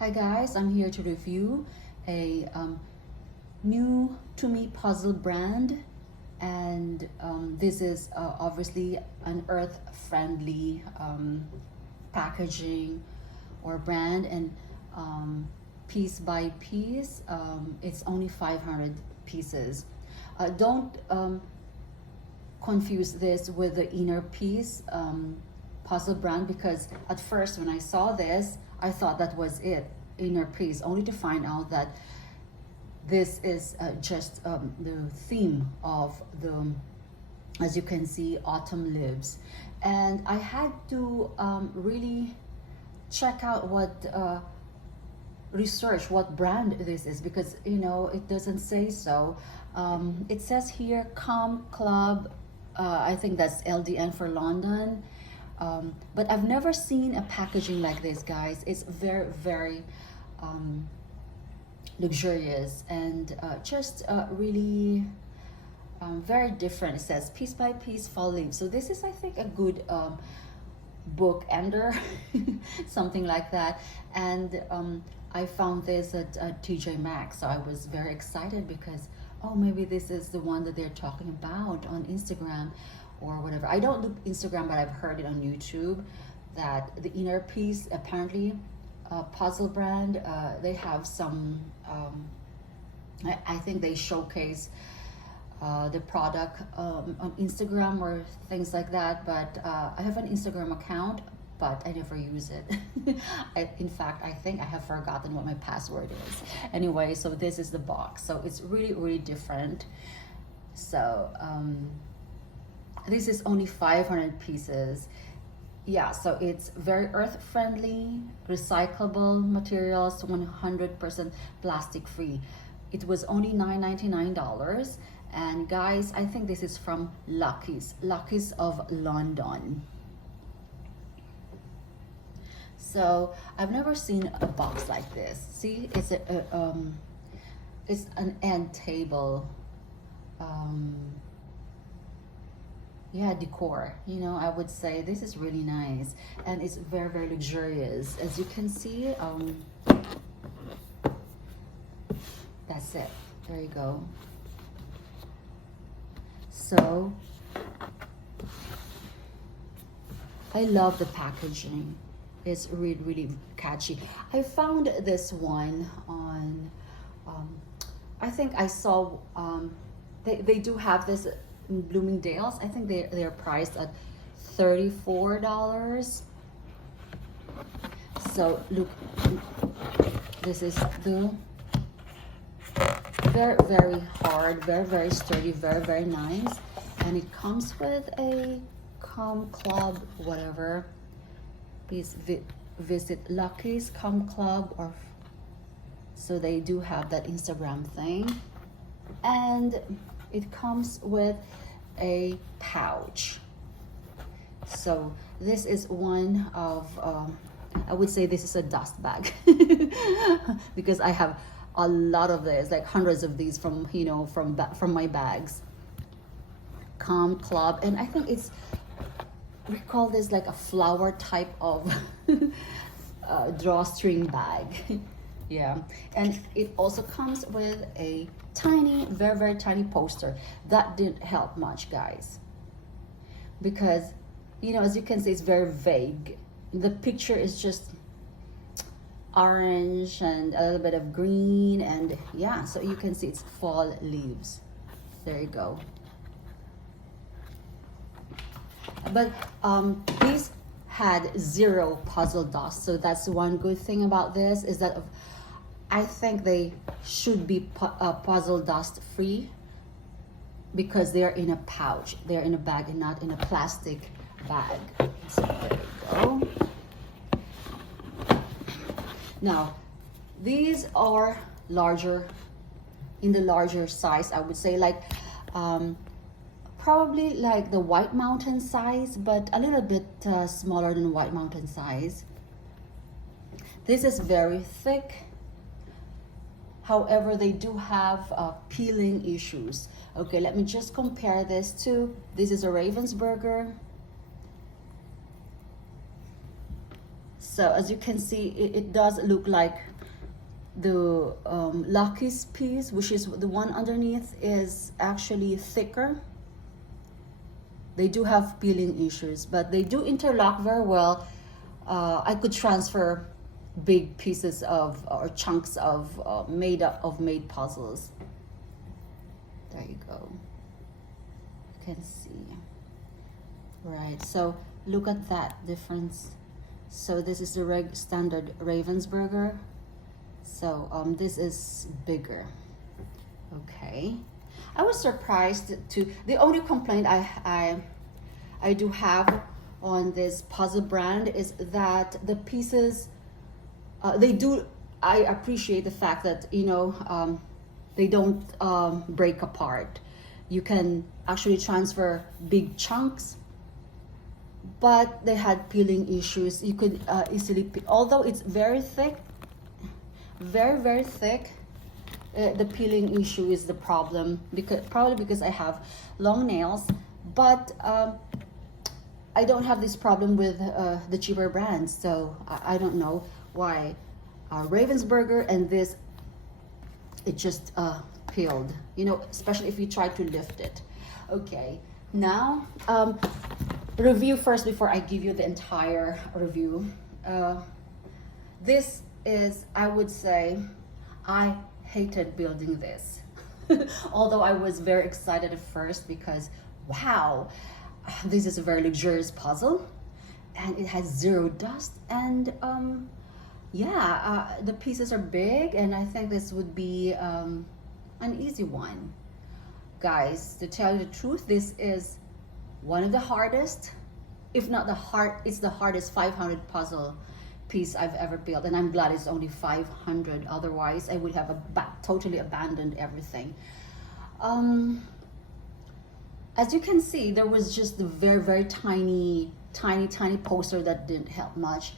Hi guys, I'm here to review a new to me puzzle brand, and this is obviously an earth friendly packaging or brand, and piece by piece it's only 500 pieces. Don't confuse this with the inner piece puzzle brand, because at first when I saw this I thought that was it, inner piece, only to find out that this is just the theme of the, as you can see, autumn leaves. And I had to really check out what research what brand this is, because it doesn't say so. It says here Calm Club, I think that's LDN for London. But I've never seen a packaging like this, guys. It's very, very luxurious and just really very different. It says piece by piece fall leaves. So this is, I think, a good book ender, something like that. And I found this at TJ Maxx, so I was very excited because, oh, maybe this is the one that they're talking about on Instagram or whatever. I don't do Instagram, but I've heard it on YouTube that the inner piece, apparently puzzle brand, they have some I think they showcase the product on Instagram or things like that. But I have an Instagram account, but I never use it. In fact, I think I have forgotten what my password is. Anyway, so this is the box. So it's really, really different. So this is only 500 pieces. Yeah, so it's very earth friendly, recyclable materials, 100% plastic free. It was only $9.99. And guys, I think this is from Luckies of London. So I've never seen a box like this. See, it's it's an end table. Yeah, decor, I would say this is really nice, and it's very, very luxurious, as you can see. That's it, there you go. So I love the packaging. It's really, really catchy. I found this one on I think I saw they do have this in Bloomingdale's. I think they're priced at $34. So look, this is the very, very hard, very, very sturdy, very, very nice, and it comes with a Calm Club, whatever. Please visit Lucky's Calm Club, or so they do have that Instagram thing. And it comes with a pouch. So this is one of I would say this is a dust bag because I have a lot of this, like hundreds of these from from my bags. Calm Club, and I think it's, we call this like a flower type of drawstring bag. Yeah, and it also comes with a tiny, very, very tiny poster. That didn't help much, guys, because as you can see, it's very vague. The picture is just orange and a little bit of green, and yeah, so you can see it's fall leaves. There you go. But these had zero puzzle dust, so that's one good thing about this, is that I think they should be puzzle dust free, because they're in a pouch, they're in a bag and not in a plastic bag. So there you go. Now these are larger, in the larger size, I would say, like probably like the White Mountain size, but a little bit smaller than White Mountain size. This is very thick. However, they do have peeling issues. Okay, let me just compare this to, this is a Ravensburger. So as you can see, it does look like the Luckies piece, which is the one underneath, is actually thicker. They do have peeling issues, but they do interlock very well. I could transfer big pieces of or chunks of made puzzles. There you go. You can see. Right. So look at that difference. So this is the standard Ravensburger. So this is bigger. Okay. I was surprised to, the only complaint I do have on this puzzle brand is that the pieces, I appreciate the fact that, you know, they don't break apart. You can actually transfer big chunks, but they had peeling issues. You could easily, although it's very thick, very thick, the peeling issue is the problem, probably because I have long nails. But I don't have this problem with the cheaper brands, so I don't know why Ravensburger and this, it just peeled, you know, especially if you try to lift it. Okay, now review first before I give you the entire review. This is, I would say, I hated building this. Although I was very excited at first because, wow, this is a very luxurious puzzle and it has zero dust, and yeah, the pieces are big, and I think this would be an easy one. Guys, to tell you the truth, this is one of the hardest, if not it's the hardest 500 puzzle piece I've ever built, and I'm glad it's only 500. Otherwise, I would have totally abandoned everything. As you can see, there was just the very tiny poster that didn't help much.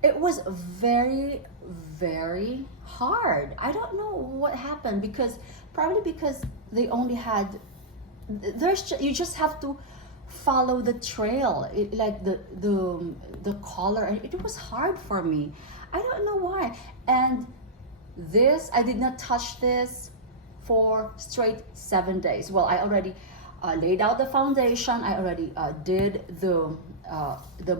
It was very hard. I don't know what happened, because probably because they only had, you just have to follow the trail, like the color, and it was hard for me. I don't know why. And this, I did not touch this for straight 7 days. Well, I already laid out the foundation. I already did the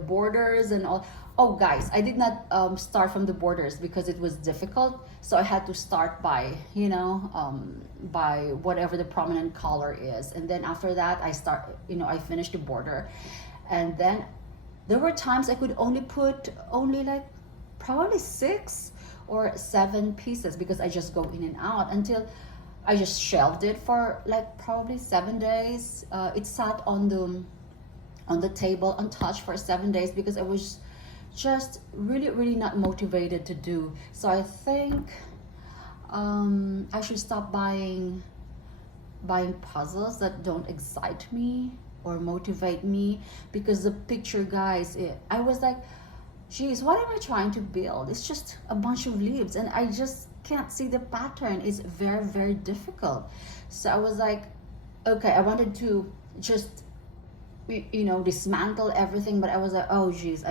borders and all. Oh guys, I did not start from the borders because it was difficult, so I had to start by, you know, by whatever the prominent color is, and then after that I finished the border. And then there were times I could only put like probably 6 or 7 pieces, because I just go in and out until I just shelved it for like probably 7 days. It sat on the table untouched for 7 days because I was just really not motivated to do. So I think I should stop buying puzzles that don't excite me or motivate me, because the picture, guys, I was like, geez, what am I trying to build? It's just a bunch of leaves and I just can't see the pattern. It's very difficult. So I was like, okay, I wanted to just, you know, dismantle everything, but I was like, oh geez,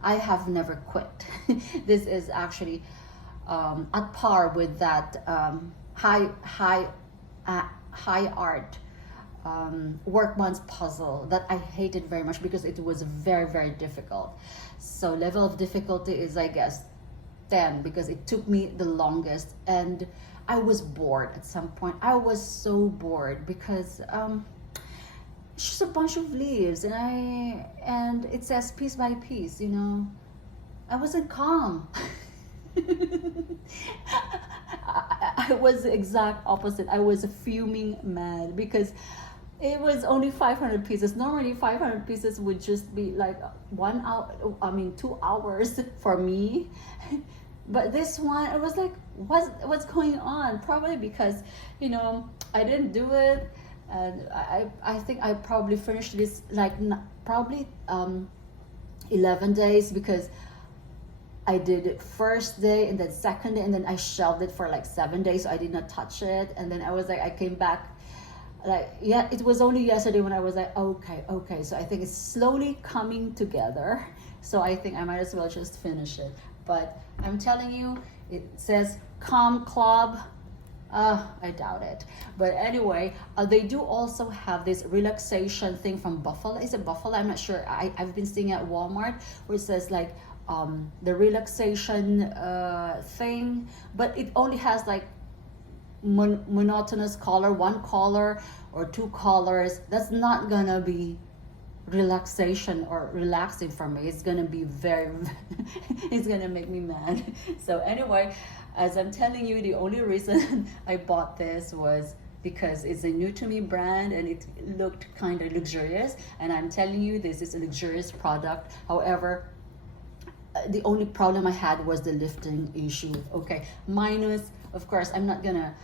I have never quit. This is actually at par with that high art workman's puzzle that I hated very much, because it was very difficult. So level of difficulty is, I guess, 10, because it took me the longest, and I was bored at some point. I was so bored because it's just a bunch of leaves, and it says piece by piece, you know. I wasn't calm. I was the exact opposite. I was fuming mad because it was only 500 pieces. Normally 500 pieces would just be like 1 hour, 2 hours for me. But this one, it was like, what's going on? Probably because, you know, I didn't do it. And I think I probably finished this like probably 11 days, because I did it first day and then second day, and then I shelved it for like 7 days, so I did not touch it. And then I was like, I came back like, yeah, it was only yesterday when I was like, okay, so I think it's slowly coming together. So I think I might as well just finish it. But I'm telling you, it says Calm Club. I doubt it. But anyway, they do also have this relaxation thing from Buffalo. Is it Buffalo? I'm not sure. I've been seeing at Walmart where it says like the relaxation thing, but it only has like monotonous color, one color or two colors. That's not gonna be relaxation or relaxing for me. It's gonna be very it's gonna make me mad. So anyway, as I'm telling you, the only reason I bought this was because it's a new to me brand and it looked kind of luxurious, and I'm telling you, this is a luxurious product. However, the only problem I had was the lifting issue. Okay, minus, of course, I'm not gonna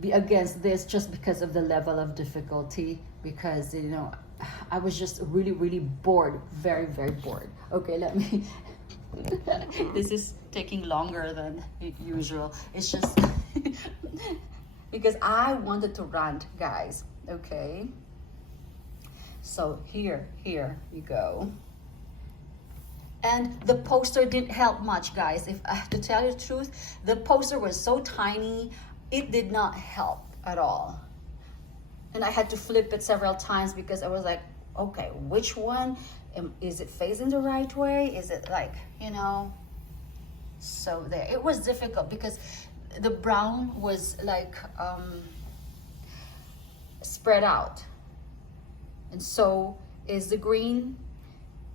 be against this just because of the level of difficulty, because you know I was just really bored, very bored. Okay, let me this is taking longer than usual. It's just because I wanted to rant, guys. Okay, so here you go. And the poster didn't help much, guys. If I have to tell you the truth, the poster was so tiny, it did not help at all. And I had to flip it several times because I was like, okay, which one? Is it facing the right way? Is it like, you know? So there, it was difficult because the brown was like spread out. And so is the green.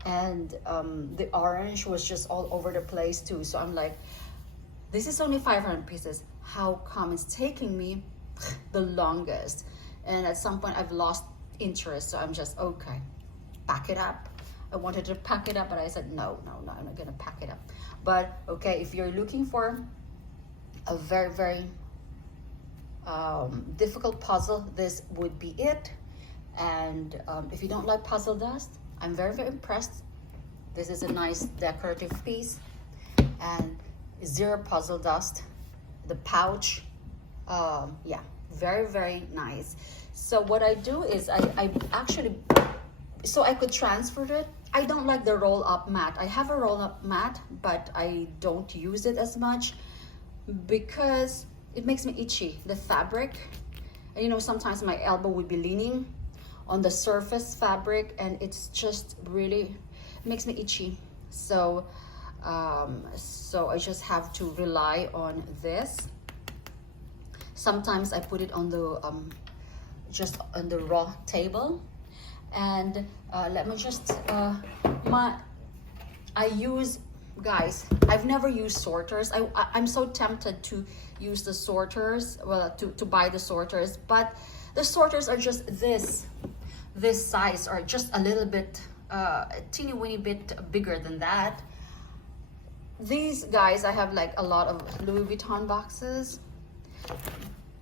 And the orange was just all over the place too. So I'm like, this is only 500 pieces. How come it's taking me the longest? And at some point I've lost interest. So I'm just, okay, pack it up. I wanted to pack it up, but I said, no, I'm not gonna pack it up. But okay, if you're looking for a very difficult puzzle, this would be it. And if you don't like puzzle dust, I'm very impressed. This is a nice decorative piece and zero puzzle dust. The pouch, yeah, very nice. So what I do is I actually, so I could transfer it. I don't like the roll up mat. I have a roll up mat, but I don't use it as much because it makes me itchy, the fabric. And you know, sometimes my elbow would be leaning on the surface fabric and it's just really makes me itchy. So so I just have to rely on this. Sometimes I put it on the just on the raw table. And let me just I use, guys, I've never used sorters. I'm so tempted to use the sorters, well, to buy the sorters, but the sorters are just this size, or just a little bit a teeny weeny bit bigger than that. These, guys, I have like a lot of Louis Vuitton boxes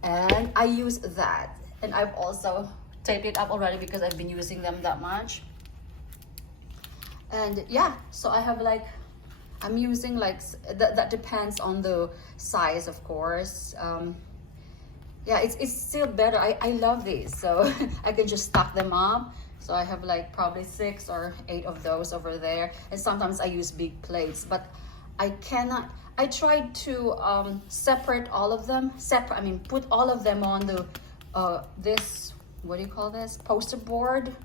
and I use that, and I've also taped it up already because I've been using them that much. And yeah, so I have like, I'm using like that depends on the size, of course. Yeah, it's still better. I love these, so I can just stack them up. So I have like probably 6 or 8 of those over there, and sometimes I use big plates, but I cannot. I tried to separate all of them. I mean, put all of them on the this, what do you call this, poster board,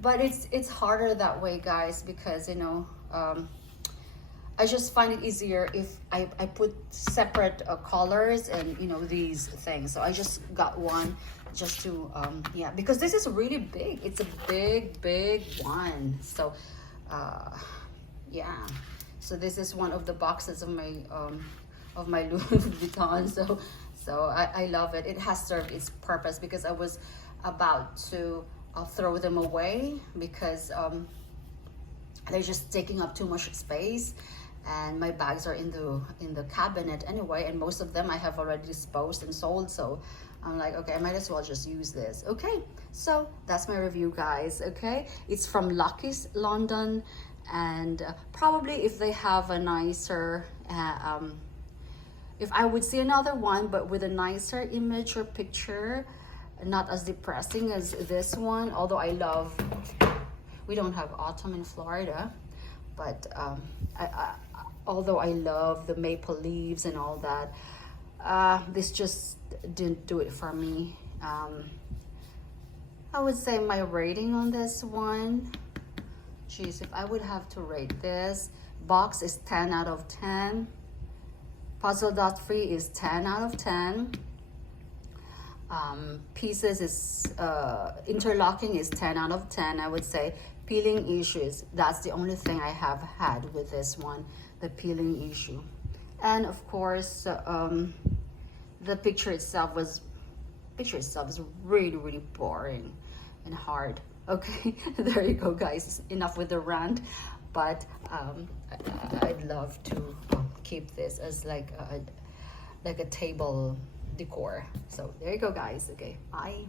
but it's harder that way, guys, because you know I just find it easier if I put separate colors and you know these things. So I just got one just to yeah, because this is really big. It's a big one. So yeah, so this is one of the boxes of my Louis Vuitton. So I love it. It has served its purpose because I was about to throw them away because they're just taking up too much space, and my bags are in the cabinet anyway, and most of them I have already disposed and sold. So I'm like, okay, I might as well just use this. Okay, so that's my review, guys. Okay, it's from Luckies, London, and probably if they have a nicer if I would see another one but with a nicer image or picture, not as depressing as this one, although I love We don't have autumn in Florida, but although I love the maple leaves and all that, this just didn't do it for me. I would say my rating on this one, geez, if I would have to rate this, box is 10 out of 10. Puzzle Dot Free is 10 out of 10. Pieces is, interlocking is 10 out of 10, I would say. Peeling issues, that's the only thing I have had with this one, the peeling issue. And of course, the picture itself is really boring and hard. Okay, there you go, guys. Enough with the rant. But I'd love to keep this as like a table decor. So there you go, guys. Okay, bye.